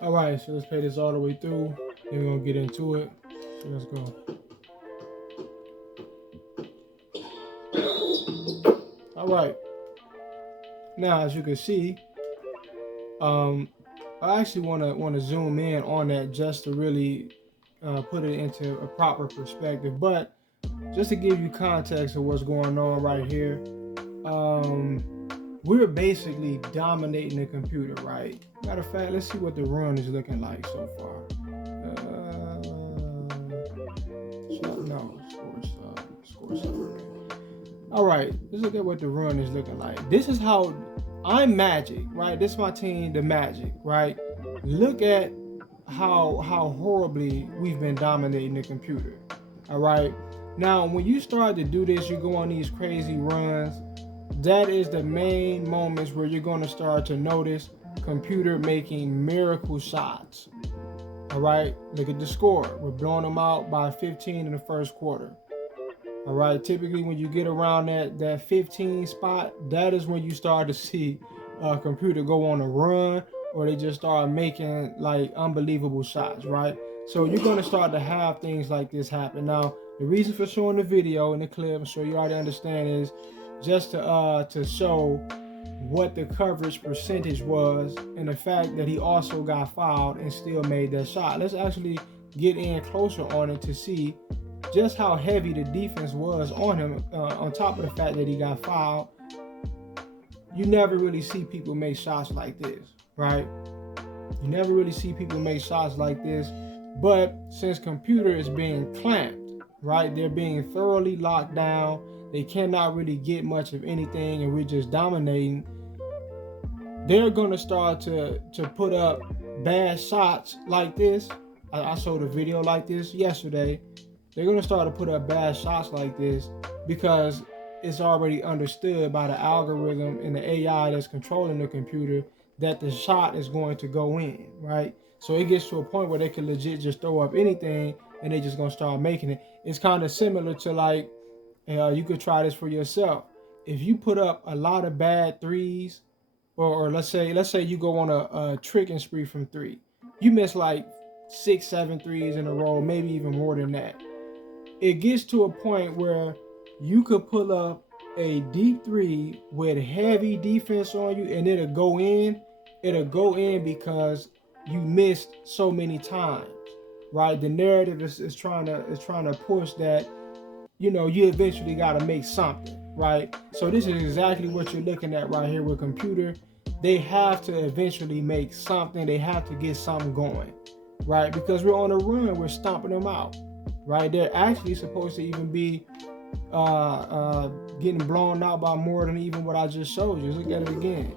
All right, so let's play this all the way through. Then we're gonna get into it. So let's go. All right. Now, as you can see, um, I actually wanna zoom in on that just to really put it into a proper perspective. But just to give you context of what's going on right here, um, we're basically dominating the computer, right? Matter of fact, let's see what the run is looking like so far. No, score summary. All right, let's look at what the run is looking like. This is how I'm Magic, right? This is my team, the Magic, right? Look at how horribly we've been dominating the computer. All right. Now, when you start to do this, you go on these crazy runs. That is the main moments where you're going to start to notice computer making miracle shots. All right. Look at the score. We're blowing them out by 15 in the first quarter. All right. Typically, when you get around that 15 spot, that is when you start to see a computer go on a run, or they just start making like unbelievable shots, right? So you're going to start to have things like this happen. Now, the reason for showing the video and the clip, I'm sure you already understand, is just to show what the coverage percentage was and the fact that he also got fouled and still made that shot. Let's actually get in closer on it to see just how heavy the defense was on him, on top of the fact that he got fouled. You never really see people make shots like this, right? You never really see people make shots like this. But since computer is being clamped, right, they're being thoroughly locked down. They cannot really get much of anything, and we're just dominating. They're going to start to put up bad shots like this. I showed a video like this yesterday. They're going to start to put up bad shots like this because it's already understood by the algorithm and the AI that's controlling the computer that the shot is going to go in, right? So it gets to a point where they can legit just throw up anything and they just going to start making it. It's kind of similar to like, you could try this for yourself. If you put up a lot of bad threes, or let's say you go on a tricking spree from three, you miss like 6, 7 threes in a row, maybe even more than that. It gets to a point where you could pull up a deep three with heavy defense on you and it'll go in. It'll go in because you missed so many times, right? The narrative is trying to push that, you know, you eventually got to make something, right? So this is exactly what you're looking at right here with computer. They have to eventually make something. They have to get something going, right? Because we're on a run, we're stomping them out, right? They're actually supposed to even be getting blown out by more than even what I just showed you. Look at it again,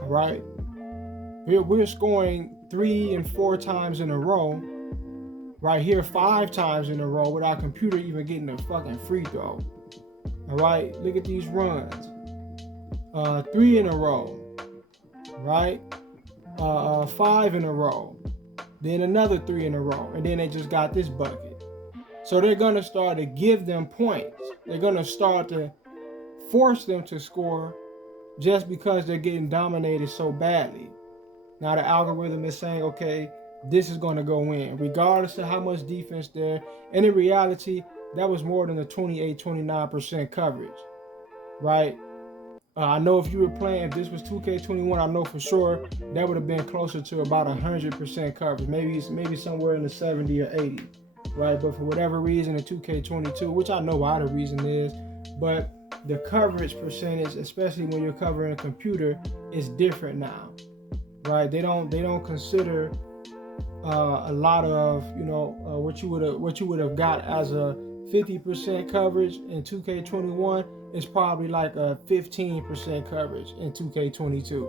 all right? We're scoring 3 and 4 times in a row, right here 5 times in a row without computer even getting a fucking free throw. All right, look at these runs. 3 in a row, right? 5 in a row, then another 3 in a row, and then they just got this bucket. So they're gonna start to give them points. They're gonna start to force them to score just because they're getting dominated so badly. Now the algorithm is saying, okay, this is going to go in, regardless of how much defense there. And in reality, that was more than a 28-29% coverage, right? I know if you were playing, if this was 2K21, I know for sure that would have been closer to about 100% coverage, maybe somewhere in the 70 or 80, right? But for whatever reason in 2K22, which I know why the reason is, but the coverage percentage, especially when you're covering a computer, is different now, right? They don't consider a lot of, you know, what you would have got as a 50% coverage in 2K21 is probably like a 15% coverage in 2K22.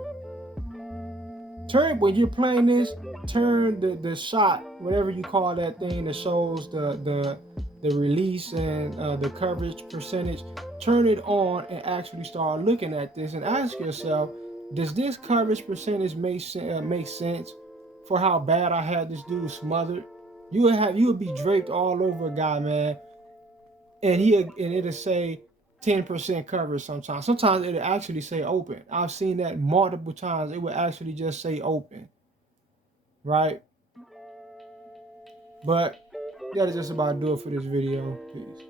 When you're playing this, turn the shot, whatever you call that thing that shows the release and the coverage percentage, turn it on and actually start looking at this and ask yourself, does this coverage percentage make sense for how bad I had this dude smothered? You would be draped all over a guy, man, and it'll say 10% coverage sometimes. Sometimes it'll actually say open. I've seen that multiple times. It will actually just say open. right? But that'll just about do it for this video. Peace.